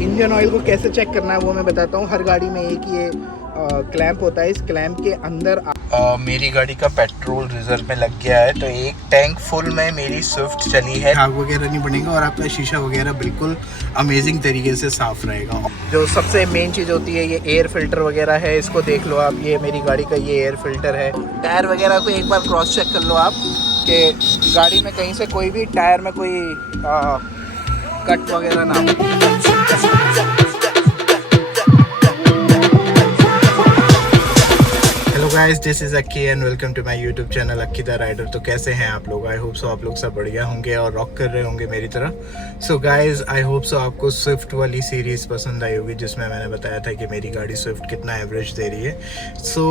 Engine oil को कैसे check करना है वो मैं बताता हूँ। हर गाड़ी में एक ये क्लैंप होता है। इस क्लैंप के अंदर मेरी गाड़ी का पेट्रोल रिजर्व में लग गया है, तो एक टैंक फुल में मेरी स्विफ्ट चली है। आग वगैरह नहीं बनेगा और आपका शीशा वगैरह बिल्कुल अमेजिंग तरीके से साफ रहेगा। जो सबसे मेन चीज़ होती है ये एयर फिल्टर वगैरह है, इसको देख लो आप। ये मेरी गाड़ी का ये एयर फिल्टर है। टायर वगैरह को एक बार क्रॉस चेक कर लो आप कि गाड़ी में कहीं से कोई भी टायर में कोई कट वगैरह ना हो। Hello guys, this is Akki and welcome to my YouTube channel Akki the rider. तो कैसे हैं आप लोग? आई होप सो आप लोग सब बढ़िया होंगे और रॉक कर रहे होंगे मेरी तरह। So guys, I hope so आपको स्विफ्ट वाली सीरीज़ पसंद आई होगी जिसमें मैंने बताया था कि मेरी गाड़ी स्विफ्ट कितना एवरेज दे रही है। सो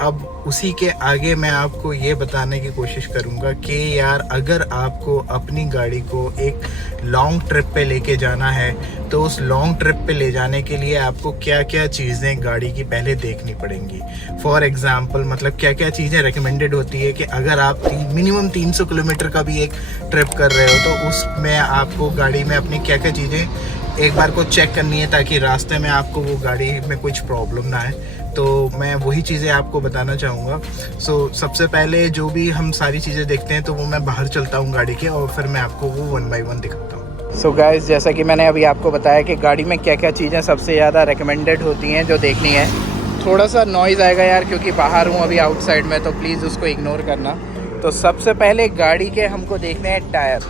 अब उसी के आगे मैं आपको ये बताने की कोशिश करूँगा कि यार अगर आपको अपनी गाड़ी को एक लॉन्ग ट्रिप पे लेके जाना है तो उस लॉन्ग ट्रिप पे ले जाने के लिए आपको क्या क्या चीज़ें गाड़ी की पहले देखनी पड़ेंगी। फॉर एग्जाम्पल मतलब क्या क्या चीज़ें रिकमेंडेड होती है कि अगर आप मिनिमम 300 किलोमीटर का भी एक ट्रिप कर रहे हो तो उसमें आपको गाड़ी में अपनी क्या क्या चीज़ें एक बार को चेक करनी है ताकि रास्ते में आपको वो गाड़ी में कुछ प्रॉब्लम ना आए। तो मैं वही चीज़ें आपको बताना चाहूँगा। सो सबसे पहले जो भी हम सारी चीज़ें देखते हैं तो वो मैं बाहर चलता हूँ गाड़ी के और फिर मैं आपको वो 1 बाय 1 दिखाता हूँ। सो गाइस, जैसा कि मैंने अभी आपको बताया कि गाड़ी में क्या क्या चीज़ें सबसे ज़्यादा रिकमेंडेड होती हैं जो देखनी है। थोड़ा सा नॉइज़ आएगा यार क्योंकि बाहर हूँ अभी आउटसाइड में, तो प्लीज़ उसको इग्नोर करना। तो सबसे पहले गाड़ी के हमको देखने हैं टायर,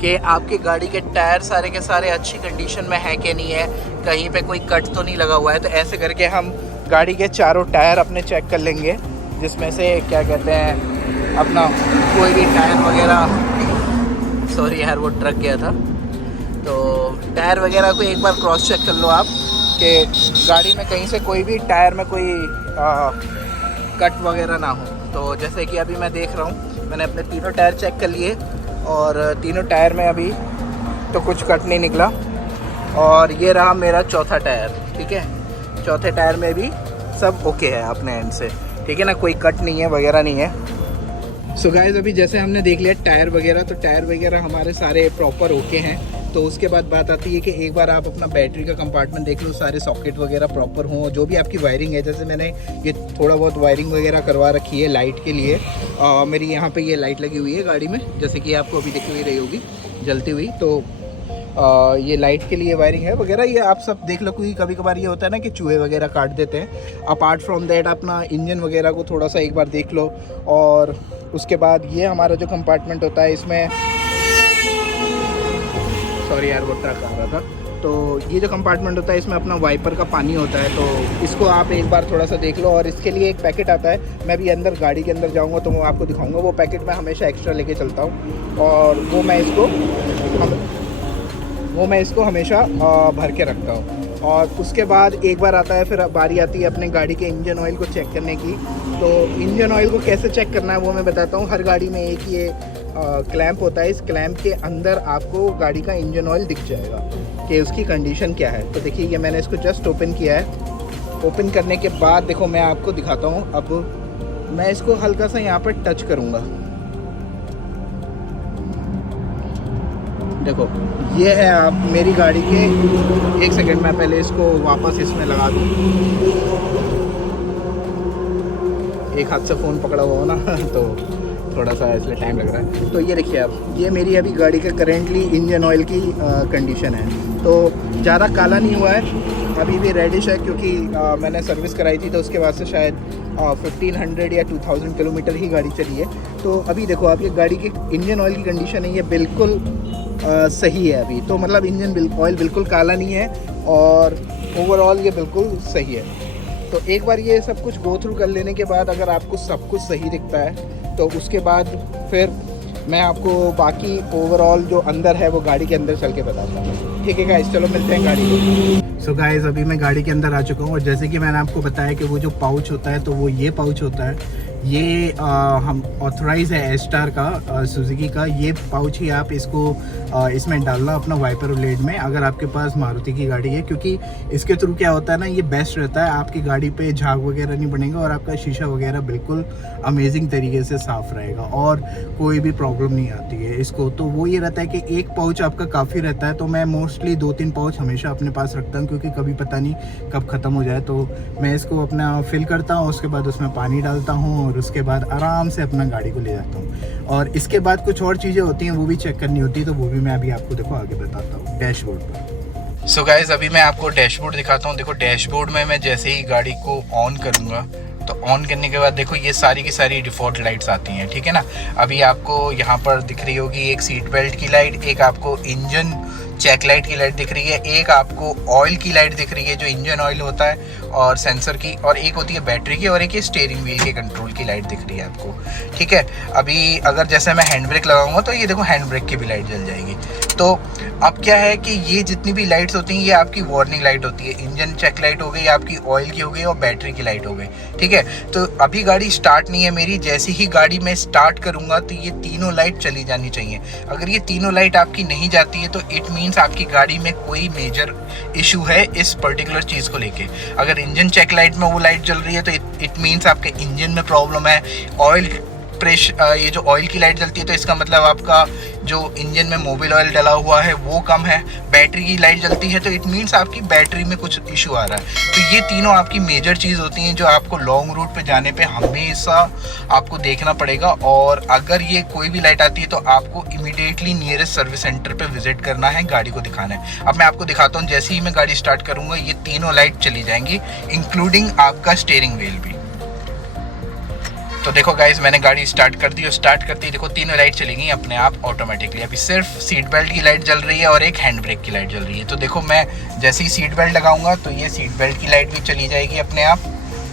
कि आपकी गाड़ी के टायर सारे के सारे अच्छी कंडीशन में है कि नहीं है, कहीं पे कोई कट तो नहीं लगा हुआ है। तो ऐसे करके हम गाड़ी के चारों टायर अपने चेक कर लेंगे, जिसमें से क्या कहते हैं अपना कोई भी टायर वगैरह, सॉरी यार वो ट्रक गया था। तो टायर वगैरह को एक बार क्रॉस चेक कर लो आप कि गाड़ी में कहीं से कोई भी टायर में कोई कट वगैरह ना हो। तो जैसे कि अभी मैं देख रहा हूँ, मैंने अपने तीनों टायर चेक कर लिए और तीनों टायर में अभी तो कुछ कट नहीं निकला। और ये रहा मेरा चौथा टायर, ठीक है। चौथे टायर में भी सब ओके है अपने एंड से, ठीक है ना, कोई कट नहीं है वगैरह नहीं है। सो गाइस, अभी जैसे हमने देख लिया टायर वगैरह, तो टायर वगैरह हमारे सारे प्रॉपर ओके हैं। तो उसके बाद बात आती है कि एक बार आप अपना बैटरी का कंपार्टमेंट देख लो, सारे सॉकेट वगैरह प्रॉपर हों, जो भी आपकी वायरिंग है। जैसे मैंने ये थोड़ा बहुत वायरिंग वगैरह करवा रखी है लाइट के लिए। मेरी यहाँ पे ये लाइट लगी हुई है गाड़ी में, जैसे कि आपको अभी दिख रही होगी जलती हुई। तो ये लाइट के लिए वायरिंग है वगैरह, ये आप सब देख लो। क्योंकि कभी कभार ये होता है ना कि चूहे वगैरह काट देते हैं। अपार्ट फ्रॉम दैट अपना इंजन वगैरह को थोड़ा सा एक बार देख लो। और उसके बाद ये हमारा जो कंपार्टमेंट होता है इसमें, सॉरी यार वो ट्रक आ रहा था। तो ये जो कंपार्टमेंट होता है इसमें अपना वाइपर का पानी होता है, तो इसको आप एक बार थोड़ा सा देख लो। और इसके लिए एक पैकेट आता है, मैं भी अंदर गाड़ी के अंदर जाऊंगा तो मैं आपको दिखाऊंगा। वो पैकेट मैं हमेशा एक्स्ट्रा लेके चलता हूँ और वो मैं इसको हमेशा भर के रखता हूँ। और उसके बाद एक बार आता है, फिर बारी आती है अपने गाड़ी के इंजन ऑयल को चेक करने की। तो इंजन ऑयल को कैसे चेक करना है वो मैं बताता हूँ। हर गाड़ी में एक ये क्लैंप होता है। इस क्लैंप के अंदर आपको गाड़ी का इंजन ऑयल दिख जाएगा कि उसकी कंडीशन क्या है। तो देखिए ये मैंने इसको जस्ट ओपन किया है। ओपन करने के बाद देखो मैं आपको दिखाता हूँ। अब मैं इसको हल्का सा यहाँ पर टच करूँगा, देखो ये है आप मेरी गाड़ी के। एक सेकंड मैं पहले इसको वापस इसमें लगा दूँ, एक हाथ से फ़ोन पकड़ा हुआ हो ना तो थोड़ा सा इसलिए टाइम लग रहा है। तो ये देखिए आप, ये मेरी अभी गाड़ी का करेंटली इंजन ऑयल की कंडीशन है। तो ज़्यादा काला नहीं हुआ है, अभी भी रेडिश है क्योंकि मैंने सर्विस कराई थी तो उसके बाद से शायद 1500 या 2000 किलोमीटर ही गाड़ी चली है। तो अभी देखो आप, ये गाड़ी की इंजन ऑयल की कंडीशन है, ये बिल्कुल सही है अभी। तो मतलब इंजन ऑयल बिल्कुल काला नहीं है और ओवरऑल ये बिल्कुल सही है। तो एक बार ये सब कुछ गो थ्रू कर लेने के बाद अगर आपको सब कुछ सही दिखता है तो उसके बाद फिर मैं आपको बाकी ओवरऑल जो अंदर है वो गाड़ी के अंदर चल के बताता हूँ, ठीक है गाइस? चलो मिलते हैं गाड़ी को। सो गाइस, अभी मैं गाड़ी के अंदर आ चुका हूँ और जैसे कि मैंने आपको बताया कि वो जो पाउच होता है तो वो ये पाउच होता है। ये हम ऑथराइज है एस्टार का, सुजुकी का। ये पाउच ही आप इसको इसमें डालना अपना वाइपर ब्लेड में, अगर आपके पास मारुति की गाड़ी है। क्योंकि इसके थ्रू क्या होता है ना, ये बेस्ट रहता है, आपकी गाड़ी पे झाग वगैरह नहीं बनेगा और आपका शीशा वगैरह बिल्कुल अमेजिंग तरीके से साफ़ रहेगा और कोई भी प्रॉब्लम नहीं आती है इसको। तो वो ये रहता है कि एक पाउच आपका काफ़ी रहता है। तो मैं मोस्ट मोस्टली 2-3 पाउच हमेशा अपने पास रखता हूँ, क्योंकि कभी पता नहीं कब ख़त्म हो जाए। तो मैं इसको अपना फिल करता हूँ, उसके बाद उसमें पानी डालता हूँ और उसके बाद आराम से अपना गाड़ी को ले जाता हूँ। और इसके बाद कुछ और चीज़ें होती हैं, वो भी चेक करनी होती है, तो वो भी मैं अभी आपको देखो आगे बताता हूँ डैशबोर्ड पर। सो गाइस, अभी मैं आपको डैशबोर्ड दिखाता हूँ। देखो डैशबोर्ड में मैं जैसे ही गाड़ी को ऑन करूँगा तो ऑन करने के बाद देखो ये सारी की सारी डिफ़ॉल्ट लाइट्स आती हैं, ठीक है ना। अभी आपको यहाँ पर दिख रही होगी एक सीट बेल्ट की लाइट, एक आपको इंजन चेक लाइट की लाइट दिख रही है, एक आपको ऑयल की लाइट दिख रही है जो इंजन ऑयल होता है और सेंसर की, और एक होती है बैटरी की, और एक ये स्टीयरिंग व्हील के कंट्रोल की लाइट दिख रही है आपको, ठीक है। अभी अगर जैसे मैं हैंड ब्रेक लगाऊंगा तो ये देखो हैंड ब्रेक की भी लाइट जल जाएगी। तो अब क्या है कि ये जितनी भी लाइट्स होती हैं ये आपकी वार्निंग लाइट होती है। इंजन चेक लाइट हो गई, आपकी ऑयल की हो गई और बैटरी की लाइट हो गई, ठीक है। तो अभी गाड़ी स्टार्ट नहीं है मेरी, जैसे ही गाड़ी में स्टार्ट करूंगा तो ये तीनों लाइट चली जानी चाहिए। अगर ये तीनों लाइट आपकी नहीं जाती है तो इट मीन्स आपकी गाड़ी में कोई मेजर इशू है इस पर्टिकुलर चीज़ को लेके। अगर इंजन चेक लाइट में वो लाइट जल रही है तो इट मीन्स आपके इंजन में प्रॉब्लम है। ऑयल प्रेशर, ये जो ऑयल की लाइट जलती है तो इसका मतलब आपका जो इंजन में मोबिल ऑयल डला हुआ है वो कम है। बैटरी की लाइट जलती है तो इट मीन्स आपकी बैटरी में कुछ इशू आ रहा है। तो ये तीनों आपकी मेजर चीज़ होती हैं जो आपको लॉन्ग रूट पे जाने पे हमेशा आपको देखना पड़ेगा। और अगर ये कोई भी लाइट आती है तो आपको इमीडिएटली नियरेस्ट सर्विस सेंटर पे विजिट करना है, गाड़ी को दिखाना है। अब मैं आपको दिखाता हूँ, जैसे ही मैं गाड़ी स्टार्ट करूँगा ये तीनों लाइट चली जाएंगी, इंक्लूडिंग आपका स्टीयरिंग व्हील भी। तो देखो गाइस, मैंने गाड़ी स्टार्ट कर दी और स्टार्ट करती देखो तीनों लाइट चली गई अपने आप ऑटोमेटिकली। अभी सिर्फ सीट बेल्ट की लाइट जल रही है और एक हैंड ब्रेक की लाइट जल रही है। तो देखो मैं जैसे ही सीट बेल्ट लगाऊंगा तो ये सीट बेल्ट की लाइट भी चली जाएगी अपने आप,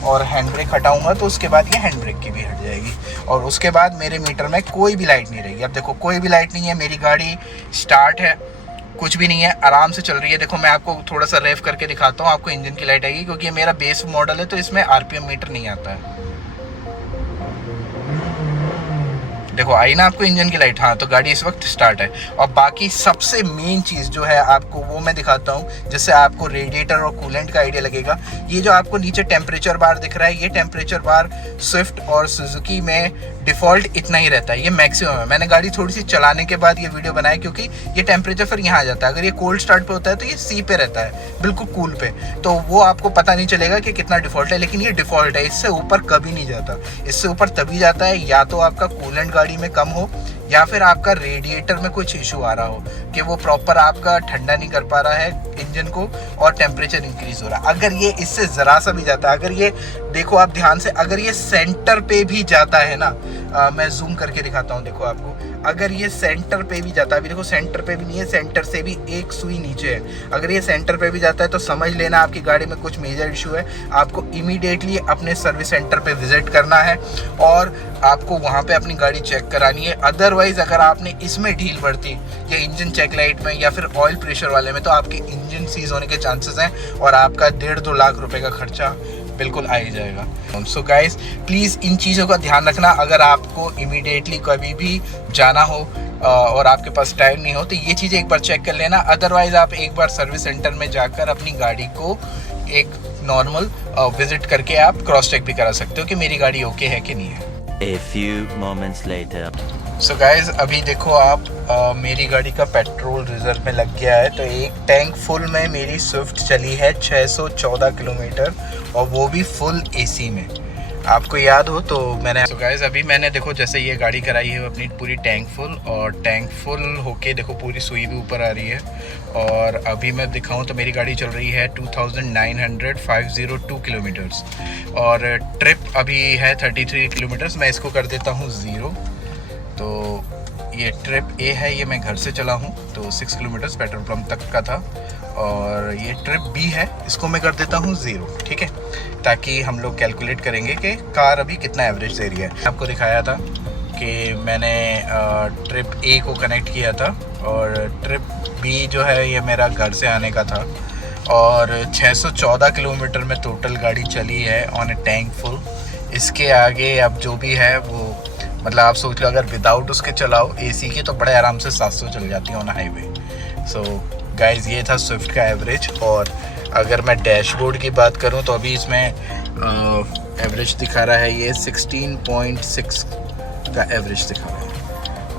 और हैंड ब्रेक हटाऊंगा तो उसके बाद ये हैंड ब्रेक की भी हट जाएगी, और उसके बाद मेरे मीटर में कोई भी लाइट नहीं रहेगी। अब देखो कोई भी लाइट नहीं है, मेरी गाड़ी स्टार्ट है, कुछ भी नहीं है, आराम से चल रही है। देखो मैं आपको थोड़ा सा रेव करके दिखाता हूँ, आपको इंजन की लाइट आएगी, क्योंकि ये मेरा बेस मॉडल है तो इसमें आरपीएम मीटर नहीं आता है। देखो आई ना आपको इंजन की लाइट, हाँ तो गाड़ी इस वक्त स्टार्ट है। और बाकी सबसे मेन चीज़ जो है आपको वो मैं दिखाता हूँ, जिससे आपको रेडिएटर और कूलेंट का आइडिया लगेगा। ये जो आपको नीचे टेम्परेचर बार दिख रहा है, ये टेम्परेचर बार स्विफ्ट और सुजुकी में डिफ़ॉल्ट इतना ही रहता है, ये मैक्सिमम है। मैंने गाड़ी थोड़ी सी चलाने के बाद ये वीडियो बनाया, क्योंकि ये टेम्परेचर फिर यहाँ आ जाता है। अगर ये कोल्ड स्टार्ट पे होता है तो ये सी पे रहता है, बिल्कुल कूल पे, तो वो आपको पता नहीं चलेगा कि कितना डिफ़ॉल्ट है, लेकिन ये डिफ़ॉल्ट है, इससे ऊपर कभी नहीं जाता। इससे ऊपर तभी जाता है या तो आपका कूलेंट गाड़ी में कम हो, या फिर आपका रेडिएटर में कुछ इशू आ रहा हो कि वो प्रॉपर आपका ठंडा नहीं कर पा रहा है इंजन को और टेम्परेचर इंक्रीज हो रहा है। अगर ये इससे ज़रा सा भी जाता है, अगर ये देखो आप ध्यान से, अगर ये सेंटर पे भी जाता है ना, मैं जूम करके दिखाता हूँ देखो आपको, अगर ये सेंटर पे भी जाता है, अभी देखो सेंटर पे भी नहीं है, सेंटर से भी एक सुई नीचे है, अगर ये सेंटर पे भी जाता है तो समझ लेना आपकी गाड़ी में कुछ मेजर इशू है। आपको इमीडिएटली अपने सर्विस सेंटर पे विजिट करना है और आपको वहाँ पे अपनी गाड़ी चेक करानी है। अदरवाइज अगर आपने इसमें ढील बरती या इंजन चेक लाइट में या फिर ऑयल प्रेशर वाले में, तो आपके इंजन सीज होने के चांसेस हैं और आपका 1.5-2 लाख रुपए का खर्चा बिल्कुल आ ही जाएगा। सो गाइस प्लीज़ इन चीज़ों का ध्यान रखना। अगर आपको इमीडिएटली कभी भी जाना हो और आपके पास टाइम नहीं हो तो ये चीज़ें एक बार चेक कर लेना। अदरवाइज़ आप एक बार सर्विस सेंटर में जाकर अपनी गाड़ी को एक नॉर्मल विजिट करके आप क्रॉस चेक भी करा सकते हो कि मेरी गाड़ी ओके है कि नहीं है। A few moments later. So guys अभी देखो आप मेरी गाड़ी का पेट्रोल रिजर्व में लग गया है, तो एक टैंक फुल में मेरी स्विफ्ट चली है 614 किलोमीटर, और वो भी फुल एसी में। आपको याद हो तो मैंने सो गाइज अभी मैंने देखो जैसे ये गाड़ी कराई है अपनी पूरी टैंक फुल, और टैंक फुल होके देखो पूरी सुई भी ऊपर आ रही है। और अभी मैं दिखाऊं तो मेरी गाड़ी चल रही है 2902 किलोमीटर्स, और ट्रिप अभी है 33 किलोमीटर्स। मैं इसको कर देता हूँ 0। तो ये ट्रिप ए है, ये मैं घर से चला हूँ तो 6 किलोमीटर्स पेट्रोल पंप तक का था, और ये ट्रिप बी है, इसको मैं कर देता हूँ 0, ठीक है, ताकि हम लोग कैलकुलेट करेंगे कि कार अभी कितना एवरेज दे रही है। आपको दिखाया था कि मैंने ट्रिप ए को कनेक्ट किया था, और ट्रिप बी जो है ये मेरा घर से आने का था, और 614 किलोमीटर में टोटल गाड़ी चली है ऑन ए टैंक फुल। इसके आगे अब जो भी है वो मतलब आप सोच लो अगर विदाउट उसके चलाओ एसी के तो बड़े आराम से 700 चल जाती है ऑन हाईवे। सो गाइज ये था स्विफ्ट का एवरेज। और अगर मैं डैशबोर्ड की बात करूं तो अभी इसमें एवरेज दिखा रहा है, ये 16.6 का एवरेज दिखा रहा है,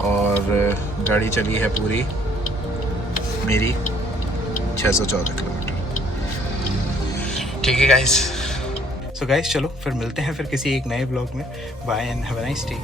और गाड़ी चली है पूरी मेरी 614 किलोमीटर। ठीक है गाइस, सो गाइस चलो फिर मिलते हैं फिर किसी एक नए ब्लॉग में। Bye and have a nice day.